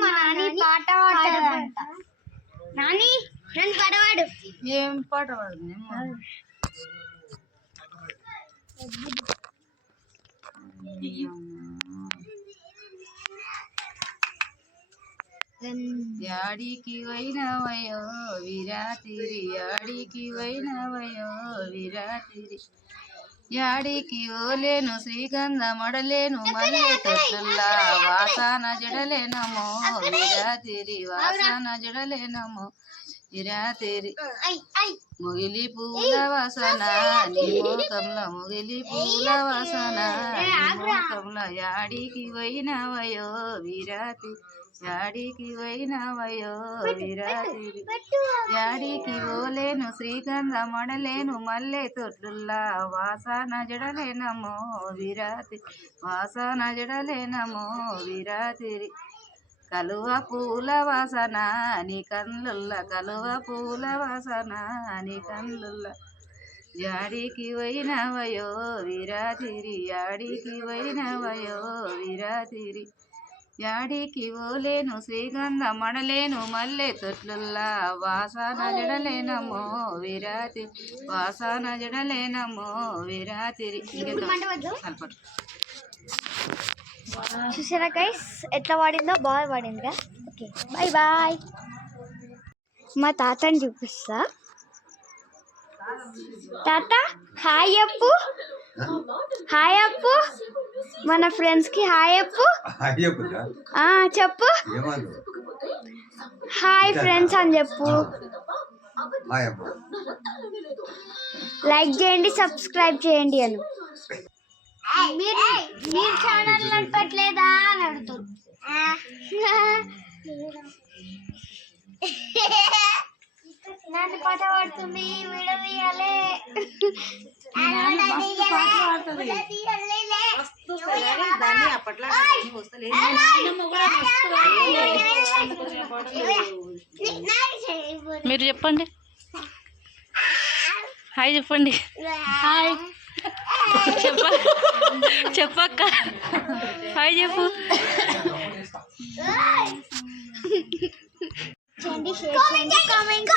మా నాని పాట పాడతాడంట నాని నన్ను పాట పాడు ఏం పాట పాడుతుంది యాడికి వైనవయో విరాతిరి యాడికి వైనవయో విరాతిరి. యాడికి ఓలేను శ్రీగంధ మడలేను మల్లె తొట్లల్లా వాసన జడలేనమో విరాతిరి వాసన జడలేనమో విరాతిరి ఐ మొగిలి పూల వాసన నీ మోకంలో మొగిలి పూల వాసన మోకంలో యాడికి పోయినవయో విరాతి. యాడికి పోయినవయో విరాతి. యాడికి పోలేను శ్రీగంధ మడలేను మల్లె తొట్లుల్లా వాసన జడలేనమో విరాతి. వాసన జడలేనమో విరాతిరి. కలువ పూల వాసన నీ కన్నుల్ల కలువ పూల వాసన నీ కన్నుల్ల యాడికి పోయినవయో విరాతిరి యాడికి పోయినవయో విరాతిరి. యాడికి ఓలేను శ్రీగంధ మడలేను మల్లె తొట్లుల్లా వాసన జడలేనమో విరాతి వాసన జడలేనమో విరాతిరి. చూసారా గైస్ ఎట్లా పాడిందో బాగా పాడిందిగా ఓకే బాయ్ బాయ్ మా తాతని చూపిస్తా. తాత హాయ్ అప్పు. హాయ్ అప్పు. మన ఫ్రెండ్స్కి హాయ్ అప్పు. చెప్పు. హాయ్ ఫ్రెండ్స్ అని చెప్పు. లైక్ చేయండి సబ్స్క్రైబ్ చేయండి అను. మీరు మీరు ఛానల్ నడపట్లేదా అని అడుగుతారు. నన్ను పాట పాడుతుంది. వీడియో తీయాలి దాన్ని అప్పట్లో వస్తలేదు మీరు చెప్పండి. హాయ్ చెప్పండి. హాయ్. చెప్ప చెప్పక్క. హాయ్ చెప్పు. చేయండి. కామెంట్